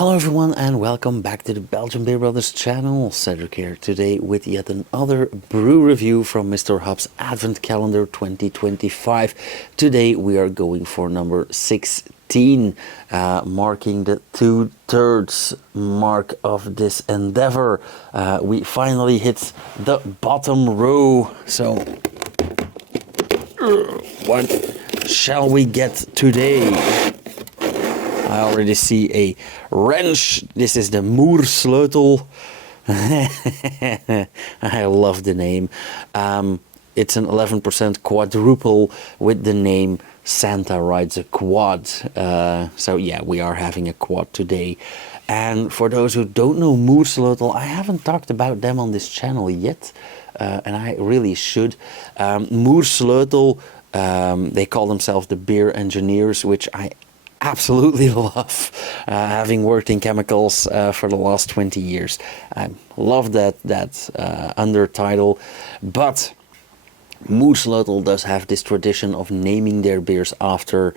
Hello everyone and welcome back to the Belgian Beer Brothers channel. Cedric here today with yet another brew review from Mr. Hop's Advent Calendar 2025. Today we are going for number 16, marking the 2/3 mark of this endeavor. We finally hit the bottom row, so what shall we get today? I already see a wrench. This is the Moersleutel. I love the name. It's an 11% quadruple with the name Santa Rides a Quad. So yeah, we are having a quad today. And for those who don't know Moersleutel, I haven't talked about them on this channel yet. And I really should. Moersleutel, they call themselves the beer engineers, which I absolutely love, having worked in chemicals for the last 20 years. I love that undertitle, but Moersleutel does have this tradition of naming their beers after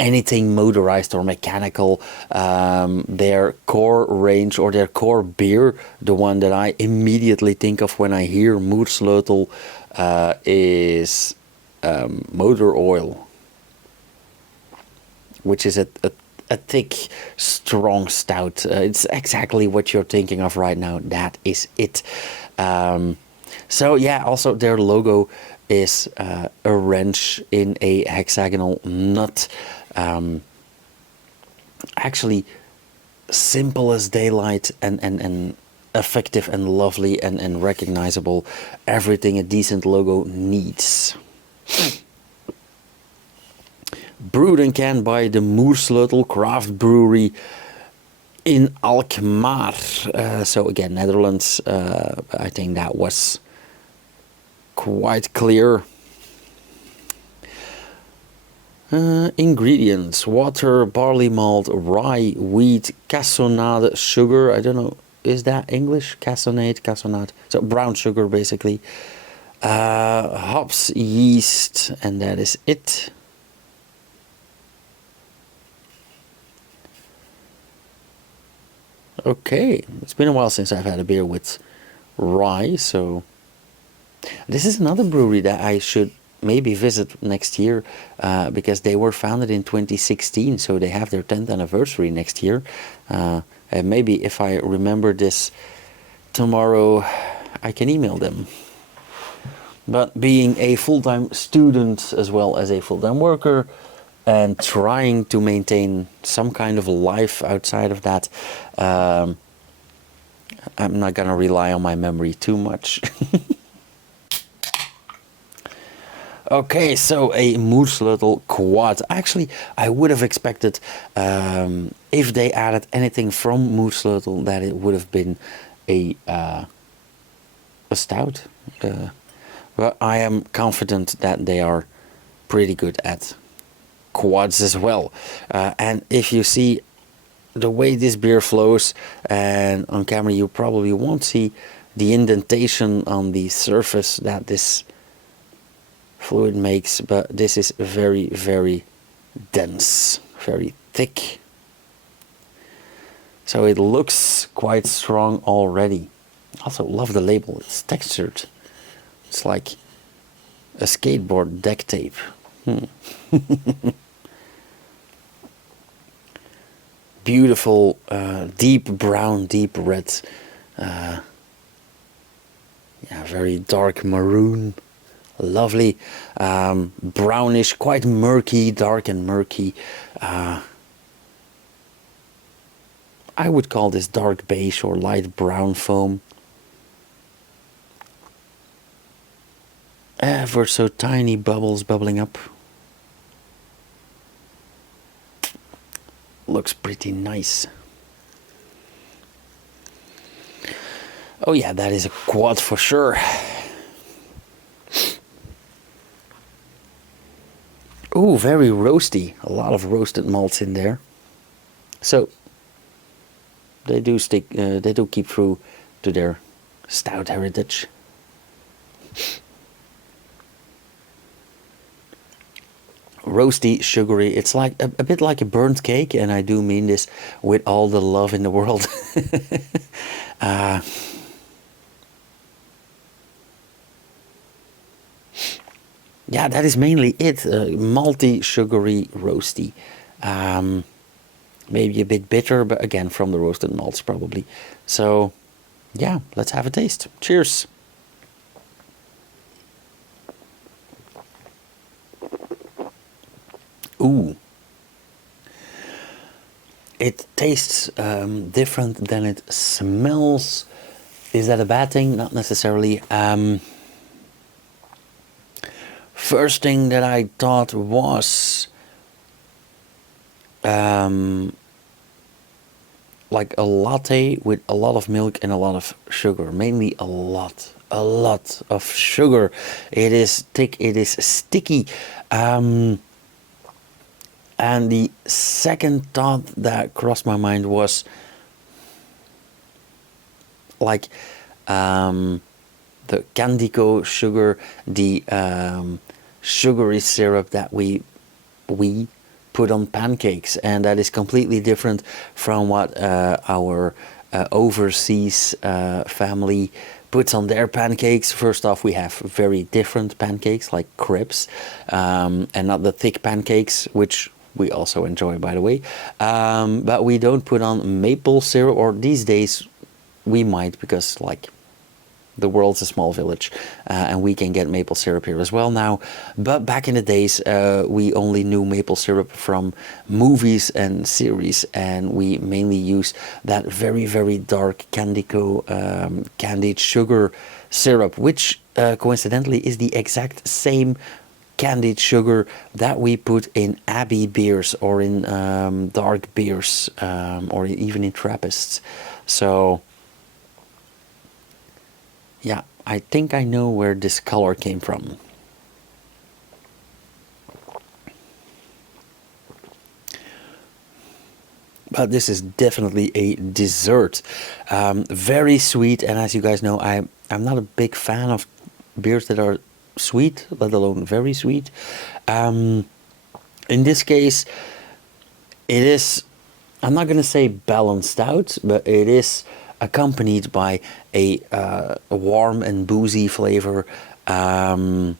anything motorized or mechanical. Their core range or their core beer, the one that I immediately think of when I hear Moersleutel, is motor oil, which is a thick, strong stout. It's exactly what you're thinking of right now. That is it. So yeah, also their logo is a wrench in a hexagonal nut. Actually, simple as daylight and effective and lovely and recognizable. Everything a decent logo needs. Brewed and canned by the Moersleutel craft brewery in Alkmaar. So again, Netherlands. I think that was quite clear. Ingredients: water, barley malt, rye, wheat, cassonade, sugar. I don't know, is that English? Cassonade. So brown sugar basically. Hops, yeast, and that is it. Okay, it's been a while since I've had a beer with rye, so this is another brewery that I should maybe visit next year, because they were founded in 2016, so they have their 10th anniversary next year. And maybe if I remember this tomorrow, I can email them. But being a full-time student as well as a full-time worker, and trying to maintain some kind of life outside of that, I'm not gonna rely on my memory too much. Okay, so a Moersleutel quad. Actually, I would have expected, if they added anything from Moersleutel, that it would have been a stout. But I am confident that they are pretty good at quads as well. And if you see the way this beer flows, and on camera you probably won't see the indentation on the surface that this fluid makes, but this is very, very dense, very thick. So it looks quite strong already. Also love the label, it's textured. It's like a skateboard deck tape. Beautiful, deep brown, deep red, yeah, very dark maroon, lovely, brownish, quite murky, dark and murky. I would call this dark beige or light brown foam. Ever so tiny bubbles bubbling up. Looks pretty nice. Oh yeah, that is a quad for sure. Ooh, very roasty. A lot of roasted malts in there. So they do stick. They do keep true to their stout heritage. roasty, sugary. It's like a bit like a burnt cake, and I do mean this with all the love in the world. uh, yeah, that is mainly it. Malty, sugary, roasty. Um, Maybe a bit bitter, but again, from the roasted malts probably. So, yeah, let's have a taste. Cheers. Ooh. It tastes different than it smells. Is that a bad thing? Not necessarily. First thing that I thought was like a latte with a lot of milk and a lot of sugar. Mainly a lot of sugar. It is thick, it is sticky. And the second thought that crossed my mind was like the Candico sugar, the sugary syrup that we put on pancakes, and that is completely different from what our overseas family puts on their pancakes. First off, we have very different pancakes like crepes, and not the thick pancakes, which we also enjoy, by the way. But we don't put on maple syrup, or these days we might, because like the world's a small village, and we can get maple syrup here as well now. But back in the days, we only knew maple syrup from movies and series, and we mainly use that very, very dark Candico candied sugar syrup, which coincidentally is the exact same candied sugar that we put in Abbey beers, or in dark beers, or even in Trappists. So yeah, I think I know where this color came from. But this is definitely a dessert. Very sweet, and as you guys know, I'm not a big fan of beers that are sweet, let alone very sweet. In this case, it is, I'm not going to say balanced out, but it is accompanied by a warm and boozy flavor. I'm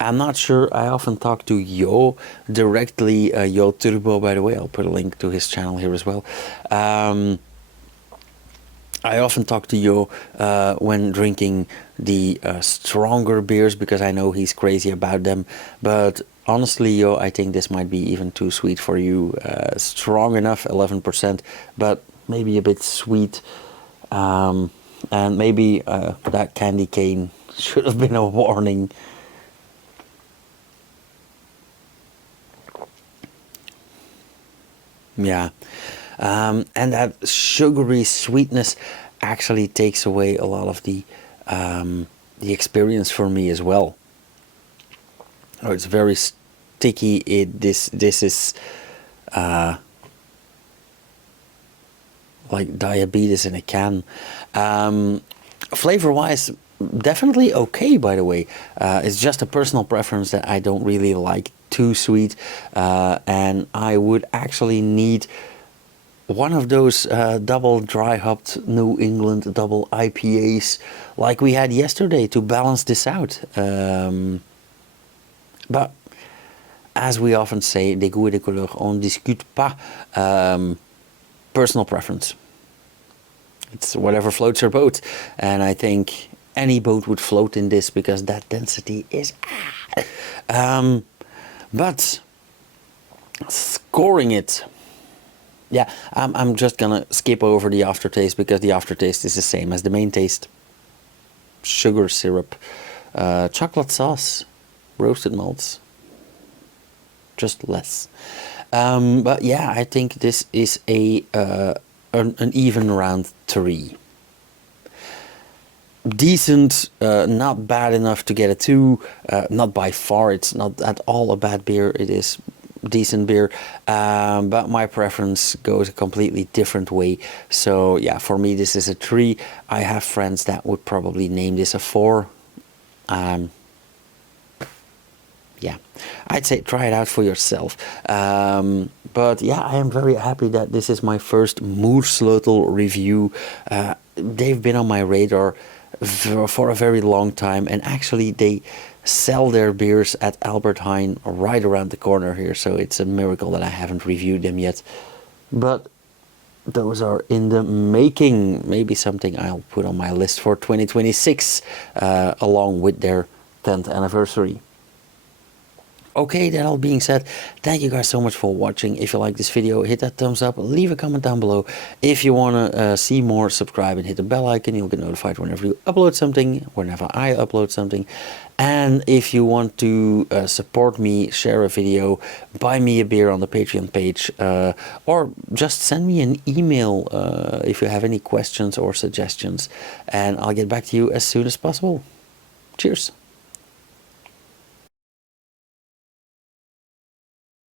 not sure. I often talk to Yo directly. Yo Turbo, by the way. I'll put a link to his channel here as well. I often talk to Yo when drinking the stronger beers, because I know he's crazy about them. But honestly, Yo, I think this might be even too sweet for you. Strong enough, 11%, but maybe a bit sweet. And maybe that candy cane should have been a warning. Yeah. And that sugary sweetness actually takes away a lot of the experience for me as well. Oh, it's very sticky. This is like diabetes in a can. Flavor wise, definitely okay, by the way. It's just a personal preference that I don't really like too sweet, and I would actually need one of those double dry hopped New England double IPAs like we had yesterday to balance this out. But as we often say, des goûts et des couleurs, on discute pas. Personal preference. It's whatever floats your boat, and I think any boat would float in this, because that density is but scoring it, yeah, I'm just gonna skip over the aftertaste, because the aftertaste is the same as the main taste. Sugar syrup, chocolate sauce, roasted malts, just less. But yeah, I think this is an even round 3. Decent, not bad enough to get a 2. Not by far. It's not at all a bad beer. It is decent beer, but my preference goes a completely different way. So yeah, for me this is a 3. I have friends that would probably name this a 4. yeah, I'd say try it out for yourself. But yeah, I am very happy that this is my first Moersleutel review. They've been on my radar for a very long time, and actually they sell their beers at Albert Heijn right around the corner here, so it's a miracle that I haven't reviewed them yet. But those are in the making. Maybe something I'll put on my list for 2026, along with their 10th anniversary. Okay, that all being said, thank you guys so much for watching. If you like this video, hit that thumbs up, leave a comment down below. If you want to see more, subscribe and hit the bell icon. You'll get notified whenever you upload something, whenever I upload something. And if you want to support me, share a video, buy me a beer on the Patreon page, or just send me an email if you have any questions or suggestions. And I'll get back to you as soon as possible. Cheers.